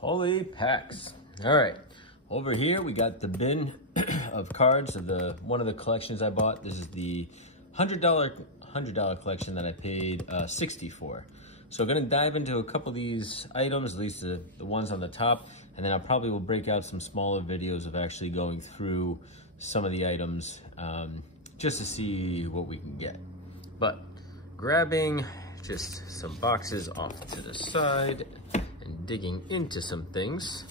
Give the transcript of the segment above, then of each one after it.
Holy packs. All right, over here we got the bin of cards of one of the collections I bought. This is the $100 collection that I paid $60 for. So I'm gonna dive into a couple of these items, at least the ones on the top, and then I probably will break out some smaller videos of actually going through some of the items just to see what we can get. But grabbing just some boxes off to the side and digging into some things.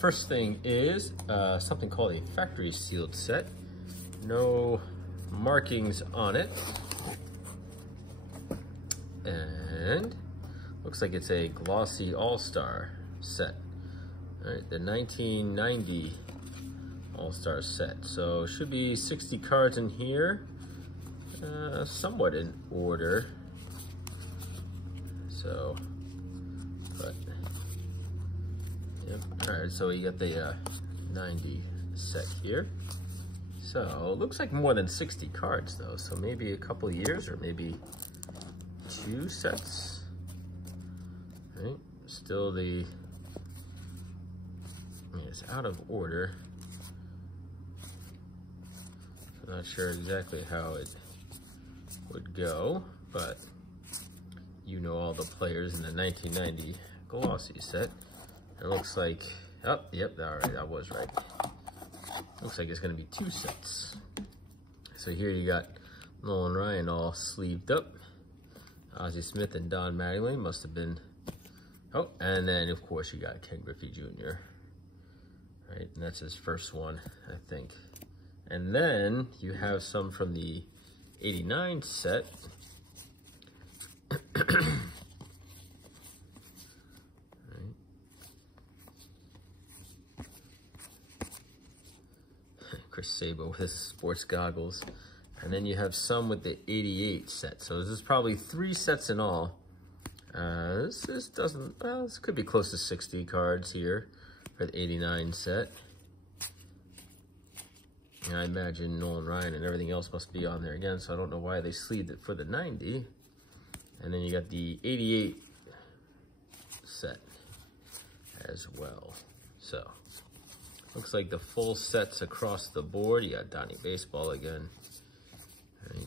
First thing is something called a factory sealed set. No markings on it. And looks like it's a glossy all-star set. All right, the 1990 all-star set. So should be 60 cards in here, somewhat in order. So, but, yep. All right, so you got the 90 set here. So looks like more than 60 cards though. So maybe a couple years or maybe 2 sets. Right, still it's out of order. I'm not sure exactly how it would go, but you know all the players in the 1990 glossy set. It looks like, oh, yep, all right, I was right. Looks like it's gonna be 2 sets. So here you got Nolan Ryan all sleeved up. Ozzie Smith and Don Mattingly must have been, oh, and then of course you got Ken Griffey Jr. Right, and that's his first one, I think. And then you have some from the 89 set. Chris Sabo with his sports goggles. And then you have some with the 88 set. So this is probably 3 sets in all. This doesn't, well, this could be close to 60 cards here for the 89 set. And I imagine Nolan Ryan and everything else must be on there again, so I don't know why they sleeved it for the 90. And then you got the 88 set as well. So, looks like the full sets across the board. You got Donnie Baseball again. Right.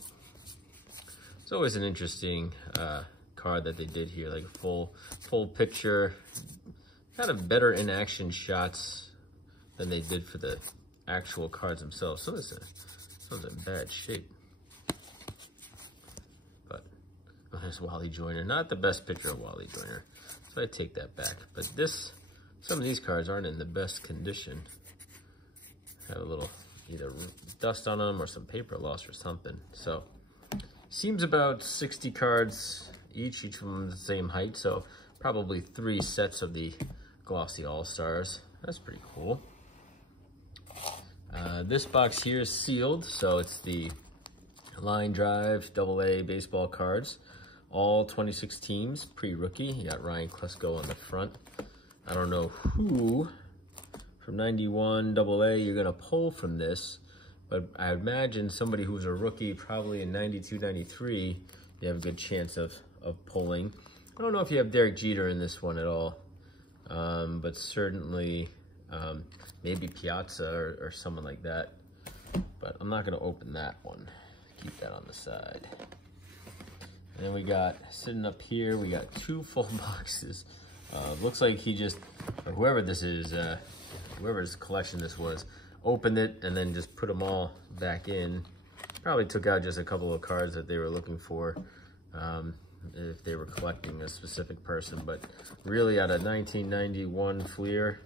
It's always an interesting card that they did here, like a full picture, kind of better in action shots than they did for the actual cards themselves. So this one's in bad shape. But oh, there's Wally Joyner, not the best picture of Wally Joyner, so I take that back. But some of these cards aren't in the best condition. Have a little either dust on them or some paper loss or something. So seems about 60 cards each of them the same height, so probably 3 sets of the glossy all-stars. That's pretty cool. This box here is sealed, so it's the line drive AA baseball cards, all 26 teams pre-rookie. You got Ryan Klesko on the front. I don't know who from 91 AA you're gonna pull from this, but I imagine somebody who's a rookie probably in 92, 93, you have a good chance of pulling. I don't know if you have Derek Jeter in this one at all, but certainly maybe Piazza or someone like that. But I'm not gonna open that one. Keep that on the side. And then we got, sitting up here, we got 2 full boxes. Looks like he just, or whoever this is, whoever's collection this was, opened it and then just put them all back in. Probably took out just a couple of cards that they were looking for, if they were collecting a specific person. But really, out of 1991 Fleer,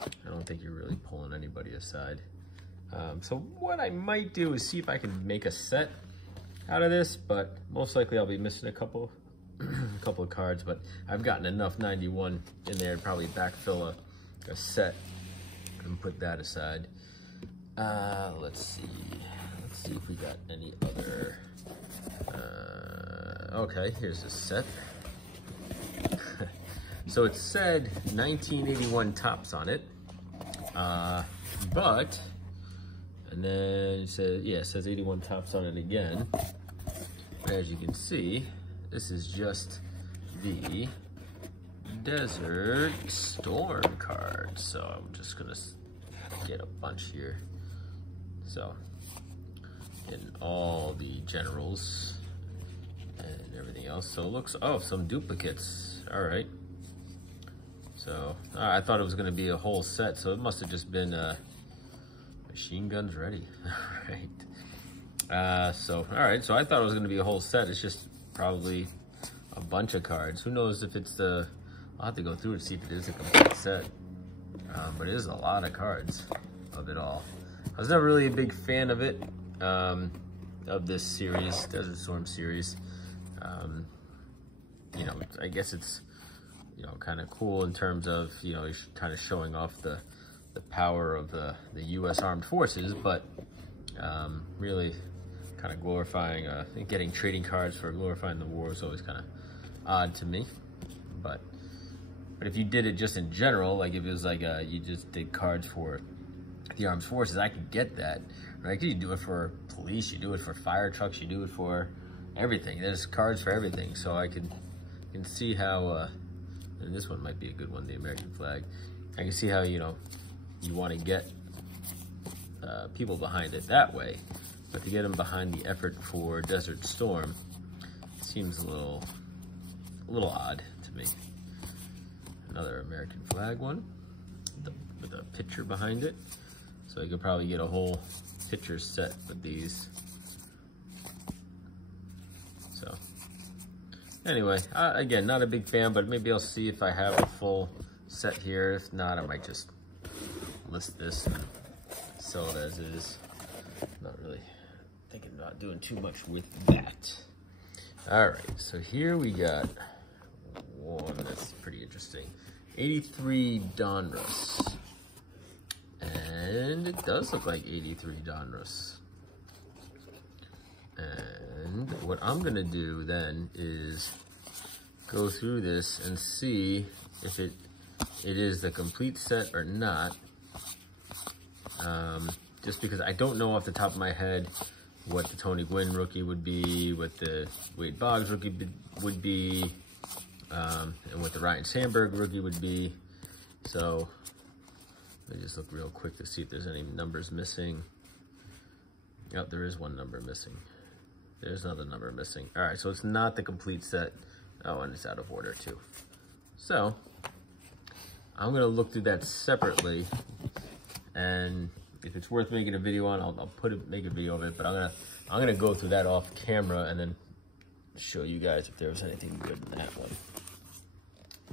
I don't think you're really pulling anybody aside. So what I might do is see if I can make a set out of this, but most likely I'll be missing a couple of cards. But I've gotten enough 91 in there to probably backfill a set and put that aside. Let's see if we got any other. Okay, here's a set. So it said 1981 Topps on it, but, and then it says, yeah, it says 81 Topps on it again. As you can see, this is just the Desert Storm cards. So I'm just gonna get a bunch here. So in all the generals and everything else. So it looks, oh, some duplicates. All right. So I thought it was gonna be a whole set. So it must have just been machine guns ready. All right. So all right. So I thought it was gonna be a whole set. It's just probably a bunch of cards. Who knows if it's the, I'll have to go through it to see if it is a complete set. But it is a lot of cards of it all. I was never really a big fan of it, of this series, Desert Storm series. You know, I guess it's, you know, kind of cool in terms of, you know, kind of showing off the power of the U.S. Armed Forces, but really kind of glorifying, getting trading cards for glorifying the war is always kind of odd to me. But if you did it just in general, like if it was like you just did cards for the armed forces, I could get that, right? 'Cause you do it for police, you do it for fire trucks, you do it for everything. There's cards for everything, so I can see how, and this one might be a good one, the American flag. I can see how, you know, you want to get people behind it that way, but to get them behind the effort for Desert Storm seems a little odd to me. Another American flag one with a picture behind it. So you could probably get a whole picture set with these. So anyway, again, not a big fan, but maybe I'll see if I have a full set here. If not, I might just list this and sell it as is. Not really thinking about doing too much with that. All right, so here we got one that's pretty interesting. 83 Donruss. And it does look like 83 Donruss. And what I'm gonna do then is go through this and see if it is the complete set or not. Just because I don't know off the top of my head what the Tony Gwynn rookie would be, what the Wade Boggs rookie would be, and what the Ryan Sandberg rookie would be. So let me just look real quick to see if there's any numbers missing. Yep, there is one number missing. There's another number missing. All right, so it's not the complete set. Oh, and it's out of order too. So I'm gonna look through that separately, and if it's worth making a video on, I'll make a video of it. But I'm gonna go through that off camera and then show you guys if there was anything good in that one.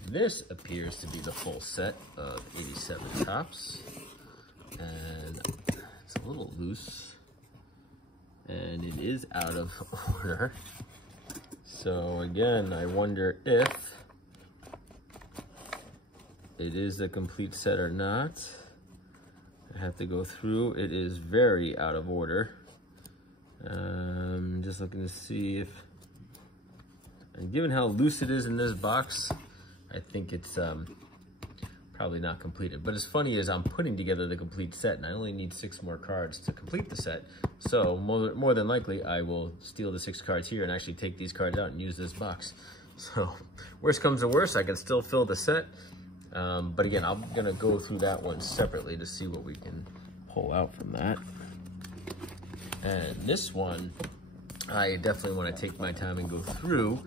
This appears to be the full set of 87 Topps, and it's a little loose, and it is out of order. So again, I wonder if it is the complete set or not. I have to go through. It is very out of order. Just looking to see if, and given how loose it is in this box, I think it's probably not completed. But as funny as I'm putting together the complete set, and I only need 6 more cards to complete the set. So more than likely, I will steal the 6 cards here and actually take these cards out and use this box. So worst comes to worst, I can still fill the set. But again, I'm gonna go through that one separately to see what we can pull out from that. And this one, I definitely want to take my time and go through,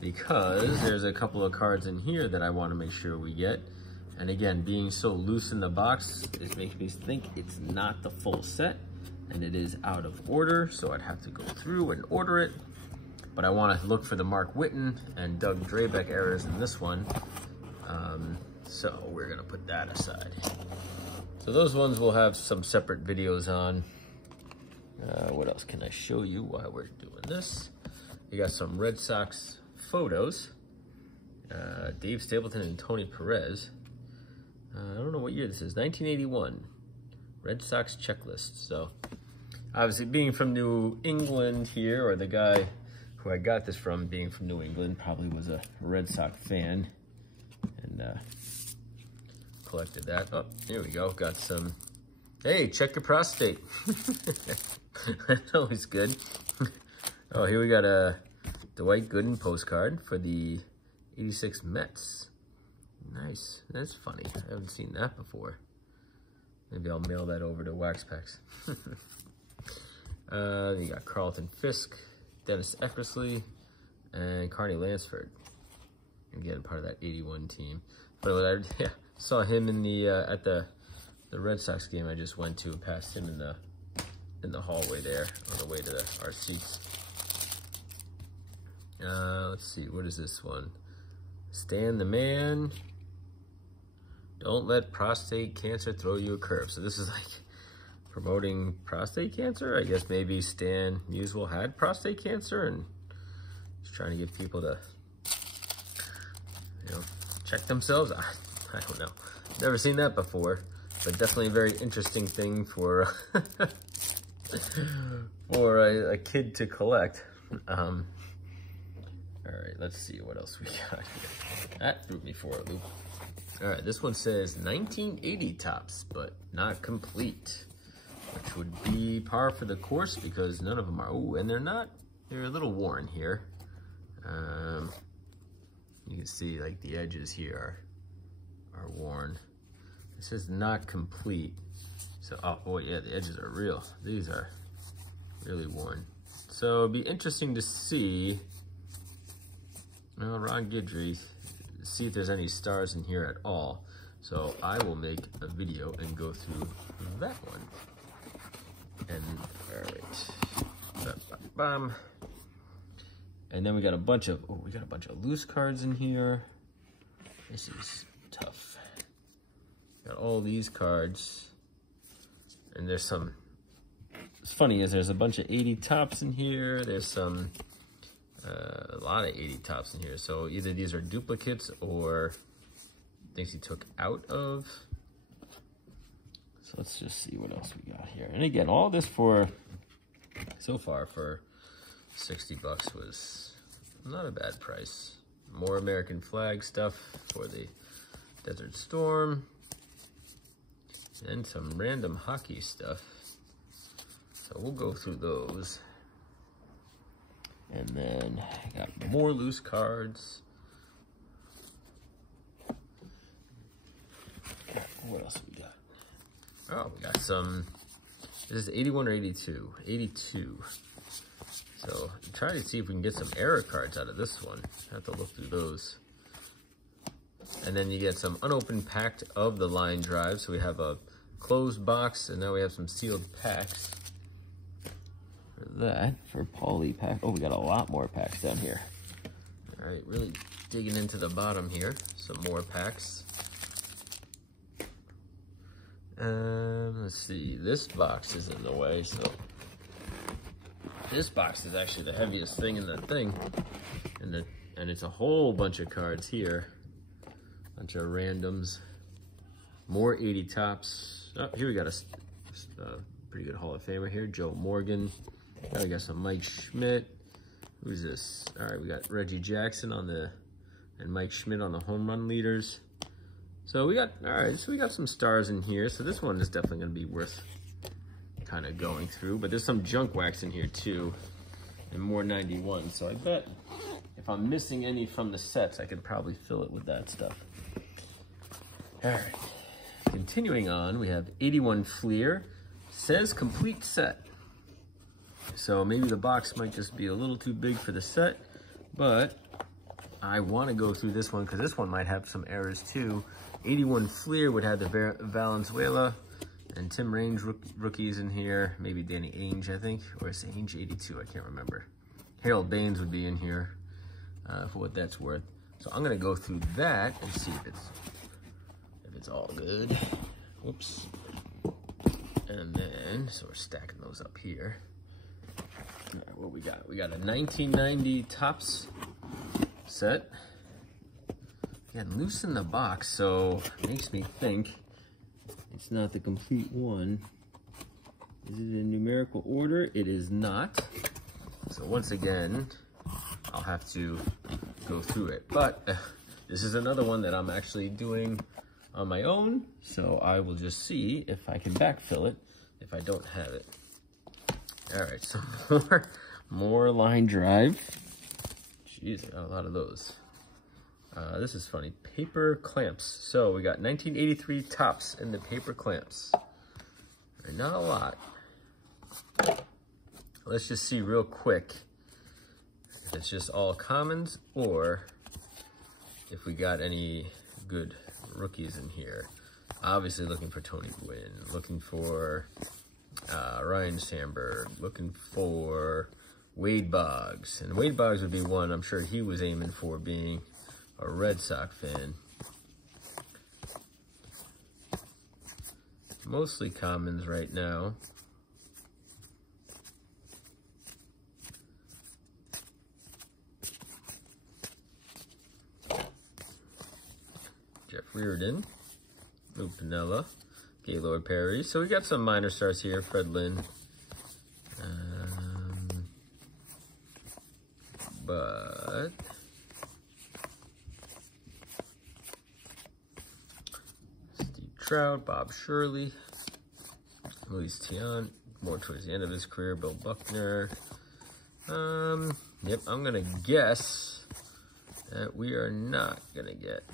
because there's a couple of cards in here that I want to make sure we get. And again, being so loose in the box, it makes me think it's not the full set, and it is out of order, so I'd have to go through and order it. But I want to look for the Mark Whiten and Doug Drabek errors in this one. So we're gonna put that aside. So those ones will have some separate videos on. What else can I show you while we're doing this? You got some Red Sox photos. Dave Stapleton and Tony Perez. I don't know what year this is, 1981. Red Sox checklist. So obviously being from New England here, or the guy who I got this from being from New England probably was a Red Sox fan. And collected that. Oh, here we go. Got some, hey, check your prostate. That's always good. Oh, here we got a Dwight Gooden postcard for the 86 Mets. Nice. That's funny. I haven't seen that before. Maybe I'll mail that over to Wax Packs. You got Carlton Fisk, Dennis Eckersley, and Carney Lansford. Again, part of that 81 team. But I saw him in the at the Red Sox game I just went to, and passed him in the hallway there on the way to our seats. Let's see, what is this one? Stan the Man. Don't let prostate cancer throw you a curve. So this is like promoting prostate cancer. I guess maybe Stan Musial had prostate cancer and he's trying to get people to, you know, check themselves. I don't know. Never seen that before, but definitely a very interesting thing for for a kid to collect. All right, let's see what else we got here. That threw me for a loop. All right, this one says 1980 tops, but not complete, which would be par for the course because none of them are. Oh, and they're a little worn here. You can see like the edges here are worn. It says not complete. So, oh boy, yeah, the edges are real. These are really worn. So it'd be interesting to see, well, Ron Guidry, see if there's any stars in here at all. So I will make a video and go through that one. And all right, bam. And then we got a bunch of loose cards in here. This is tough. Got all these cards, and there's some. What's funny is there's a bunch of 80 tops in here. There's some. A lot of 80 tops in here. So either these are duplicates or things he took out of. So let's just see what else we got here. And again, all this for, so far for 60 bucks was not a bad price. More American flag stuff for the Desert Storm. And some random hockey stuff. So we'll go through those. And then I got more loose cards. What else we got? Oh, we got some. This is 81 or 82? 82. So I'm trying to see if we can get some error cards out of this one. I have to look through those. And then you get some unopened pack of the line drive. So we have a closed box, and now we have some sealed packs. That for poly pack. Oh, we got a lot more packs down here. All right, really digging into the bottom here. Some more packs. Let's see. This box is in the way, so this box is actually the heaviest thing in the thing, and it's a whole bunch of cards here. Bunch of randoms. More 80 tops. Oh, here we got a pretty good Hall of Famer here. Joe Morgan. Now we got some Mike Schmidt. Who's this? All right, we got Reggie Jackson and Mike Schmidt on the home run leaders. So we got, all right, so we got some stars in here. So this one is definitely gonna be worth kind of going through, but there's some junk wax in here too, and more 91. So I bet if I'm missing any from the sets, I could probably fill it with that stuff. All right, continuing on, we have 81 Fleer, says complete set. So maybe the box might just be a little too big for the set, but I want to go through this one because this one might have some errors too. 81 Fleer would have the Valenzuela and Tim Raines rookies in here. Maybe Danny Ainge, I think, or is it Ainge 82? I can't remember. Harold Baines would be in here for what that's worth. So I'm gonna go through that and see if it's all good. Whoops. And then, so we're stacking those up here. All right, what we got? We got a 1990 Topps set. Again, loose in the box, so it makes me think it's not the complete one. Is it in numerical order? It is not. So once again, I'll have to go through it. But this is another one that I'm actually doing on my own, so I will just see if I can backfill it if I don't have it. All right, so more line drive. Jeez, I got a lot of those. This is funny, paper clamps. So we got 1983 Topps in the paper clamps. Not a lot. Let's just see real quick if it's just all commons or if we got any good rookies in here. Obviously looking for Tony Gwynn, looking for Ryan Sandberg, looking for Wade Boggs. And Wade Boggs would be one I'm sure he was aiming for, being a Red Sox fan. Mostly commons right now. Jeff Reardon, Lou Piniella, Gaylord Perry. So we got some minor stars here. Fred Lynn. But Steve Trout, Bob Shirley, Luis Tiant, more towards the end of his career, Bill Buckner. Yep, I'm gonna guess that we are not gonna get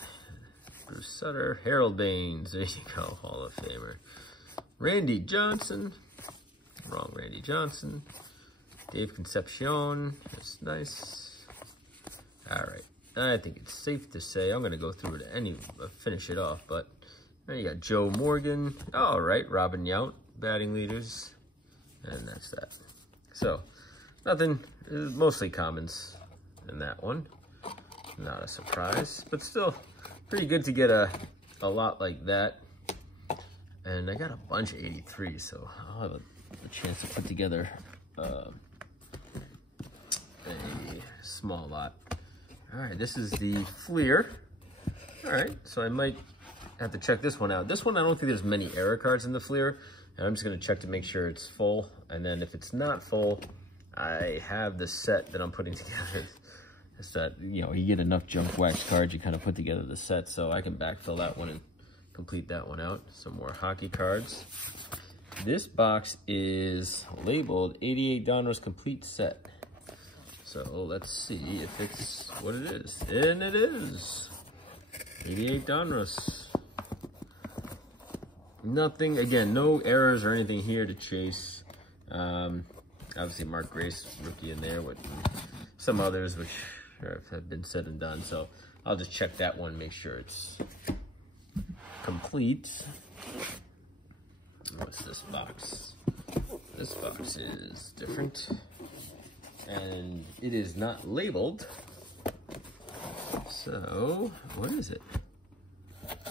Bruce Sutter, Harold Baines, there you go, Hall of Famer. Randy Johnson, wrong Randy Johnson. Dave Concepcion, that's nice. All right, I think it's safe to say, I'm gonna go through it finish it off, but then you got Joe Morgan. All right, Robin Yount, batting leaders, and that's that. So, nothing, mostly commons in that one. Not a surprise, but still pretty good to get a lot like that. And I got a bunch of 83, so I'll have a chance to put together a small lot. All right, this is the Fleer. All right, so I might have to check this one out. This one, I don't think there's many error cards in the Fleer. And I'm just gonna check to make sure it's full. And then if it's not full, I have the set that I'm putting together. It's that, you know, you get enough junk wax cards, you kind of put together the set, so I can backfill that one and complete that one out. Some more hockey cards. This box is labeled 88 Donruss Complete Set. So let's see if it's what it is. And it is 88 Donruss. Nothing, again, no errors or anything here to chase. Obviously Mark Grace, rookie in there with some others which have been said and done. So I'll just check that one, make sure it's complete. What's this box? This box is different. And it is not labeled. So, what is it?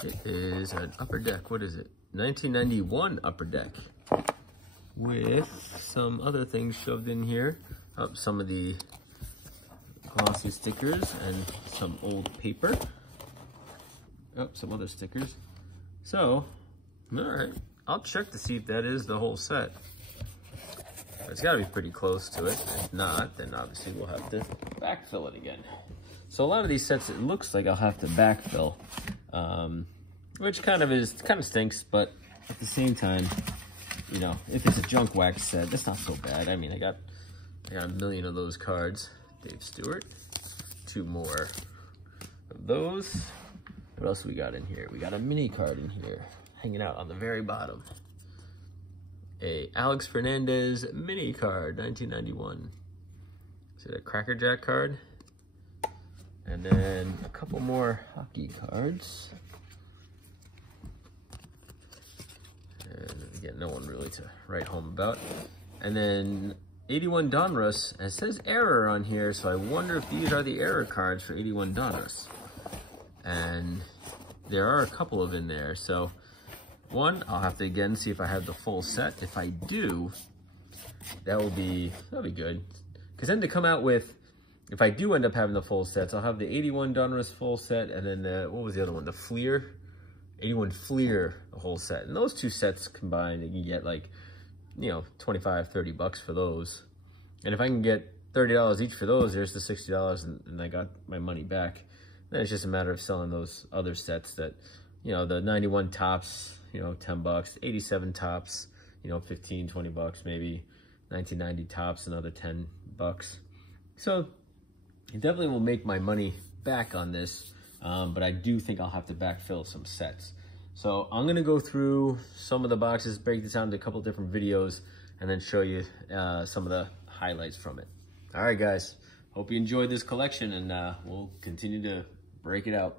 It is an Upper Deck. What is it? 1991 Upper Deck. With some other things shoved in here. Oh, some of the glossy stickers and some old paper. Oh, some other stickers. So, all right. I'll check to see if that is the whole set. It's got to be pretty close to it. If not, then obviously we'll have to backfill it again. So a lot of these sets, it looks like I'll have to backfill, which kind of stinks. But at the same time, you know, if it's a junk wax set, that's not so bad. I mean, I got a million of those cards. Dave Stewart, 2 more of those. What else we got in here? We got a mini card in here, hanging out on the very bottom. A Alex Fernandez mini card, 1991. Is it a Cracker Jack card? And then a couple more hockey cards. And again, no one really to write home about. And then 81 Donruss, and it says error on here, so I wonder if these are the error cards for 81 Donruss. And there are a couple of in there, so one, I'll have to again see if I have the full set. If I do, that'll be good. Because then to come out with, if I do end up having the full sets, I'll have the 81 Donruss full set, and then what was the other one? The Fleer, 81 Fleer, the whole set. And those 2 sets combined, you can get like, you know, 25, 30 bucks for those. And if I can get $30 each for those, there's the $60, and I got my money back. Then it's just a matter of selling those other sets that, you know, the 91 Topps, you know, 10 bucks, 87 Topps, you know, 15, 20 bucks maybe, 1990 Topps, another 10 bucks. So it definitely will make my money back on this but I do think I'll have to backfill some sets. So I'm gonna go through some of the boxes, break this down into a couple different videos, and then show you some of the highlights from it. All right, guys, hope you enjoyed this collection, and we'll continue to break it out.